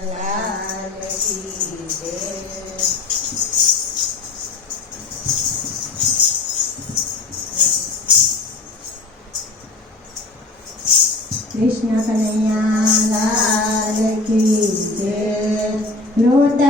कृष्ण कन्हैया लाल की जय। लोटा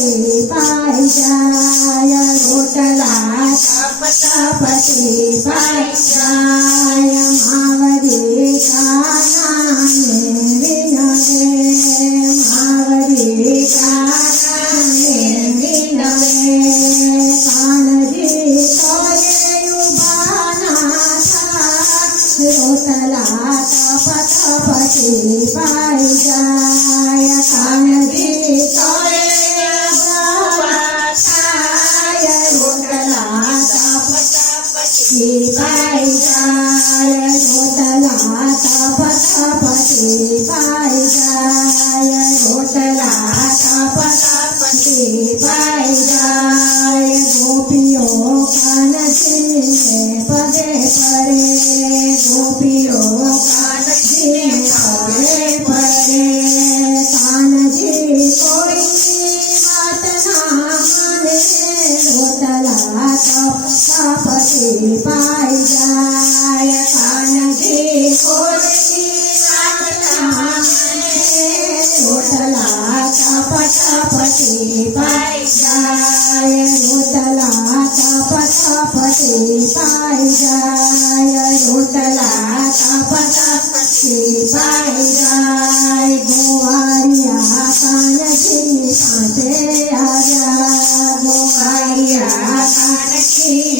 पाई जाय घोटला तपति पाई जाय मावरी काना मेरे नवे मावरी काना मेरे नवे कानरी तोयु बानाथा घोटला तपति पाई जाय कानरी पाई जाय का पता पति पाई गोपियों का नचने पदे परे गोपियों का पता पति पाई पायजाय रोटला तापतापते पायजाय रोटला तापतापते पायजाय गोवारिया कानशी पाते आजा गोवारिया कानशी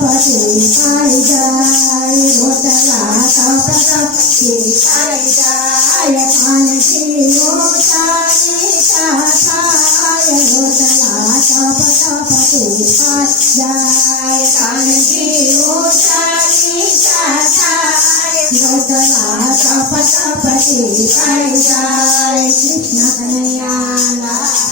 প্রজাপতি পাই যায় মোতলা প্রজাপতি পাই যায় মানসী মোতায় তায় মোতলা প্রজাপতি পাই যায় কানসী মোতায় তায় মোতলা প্রজাপতি পাই যায় কৃষ্ণ কনয়া